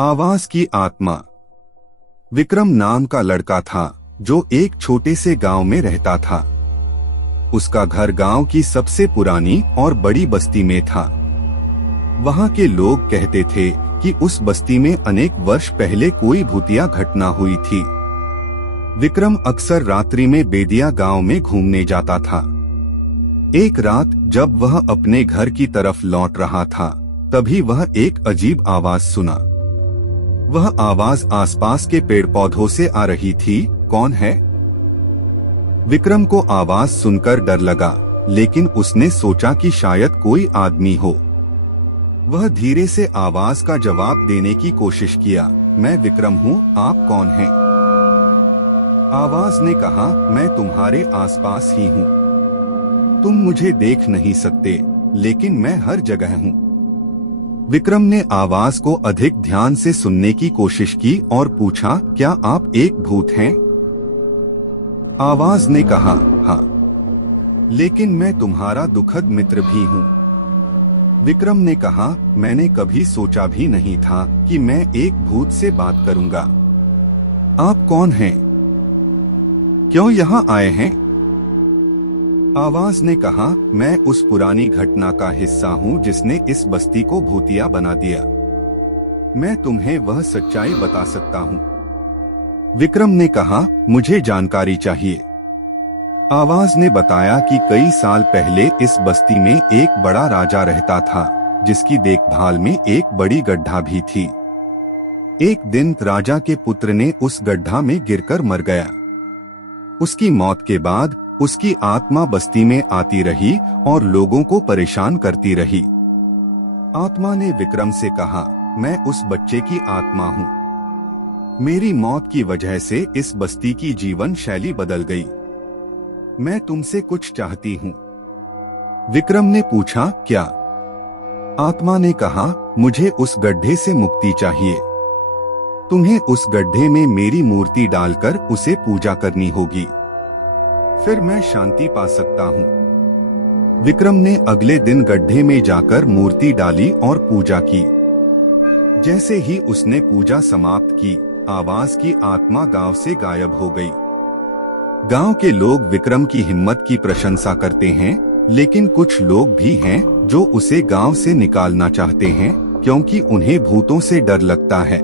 आवाज की आत्मा। विक्रम नाम का लड़का था जो एक छोटे से गांव में रहता था। उसका घर गांव की सबसे पुरानी और बड़ी बस्ती में था। वहां के लोग कहते थे कि उस बस्ती में अनेक वर्ष पहले कोई भूतिया घटना हुई थी। विक्रम अक्सर रात्रि में बेदिया गांव में घूमने जाता था। एक रात जब वह अपने घर की तरफ लौट रहा था, तभी वह एक अजीब आवाज सुना। वह आवाज आसपास के पेड़ पौधों से आ रही थी। कौन है? विक्रम को आवाज सुनकर डर लगा, लेकिन उसने सोचा कि शायद कोई आदमी हो। वह धीरे से आवाज का जवाब देने की कोशिश किया। मैं विक्रम हूँ, आप कौन हैं? आवाज ने कहा, मैं तुम्हारे आसपास ही हूँ। तुम मुझे देख नहीं सकते, लेकिन मैं हर जगह हूँ। विक्रम ने आवाज को अधिक ध्यान से सुनने की कोशिश की और पूछा, क्या आप एक भूत हैं? आवाज ने कहा, हाँ, लेकिन मैं तुम्हारा दुखद मित्र भी हूँ। विक्रम ने कहा, मैंने कभी सोचा भी नहीं था कि मैं एक भूत से बात करूंगा। आप कौन हैं? क्यों यहाँ आए हैं? आवाज ने कहा, मैं उस पुरानी घटना का हिस्सा हूँ जिसने इस बस्ती को भूतिया बना दिया। मैं तुम्हें वह सच्चाई बता सकता हूँ। विक्रम ने कहा, मुझे जानकारी चाहिए। आवाज ने बताया कि कई साल पहले इस बस्ती में एक बड़ा राजा रहता था, जिसकी देखभाल में एक बड़ी गड्ढा भी थी। एक दिन राजा के पुत्र ने उस गड्ढा में गिरकर मर गया। उसकी मौत के बाद उसकी आत्मा बस्ती में आती रही और लोगों को परेशान करती रही। आत्मा ने विक्रम से कहा, मैं उस बच्चे की आत्मा हूँ। मेरी मौत की वजह से इस बस्ती की जीवन शैली बदल गई। मैं तुमसे कुछ चाहती हूँ। विक्रम ने पूछा, क्या? आत्मा ने कहा, मुझे उस गड्ढे से मुक्ति चाहिए। तुम्हें उस गड्ढे में मेरी मूर्ति डालकर उसे पूजा करनी होगी, फिर मैं शांति पा सकता हूँ। विक्रम ने अगले दिन गड्ढे में जाकर मूर्ति डाली और पूजा की। जैसे ही उसने पूजा समाप्त की, आवाज की आत्मा गांव से गायब हो गई। गांव के लोग विक्रम की हिम्मत की प्रशंसा करते हैं, लेकिन कुछ लोग भी हैं जो उसे गांव से निकालना चाहते हैं, क्योंकि उन्हें भूतों से डर लगता है।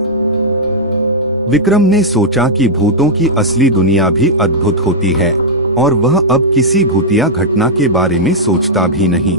विक्रम ने सोचा कि भूतों की असली दुनिया भी अद्भुत होती है और वह अब किसी भूतिया घटना के बारे में सोचता भी नहीं।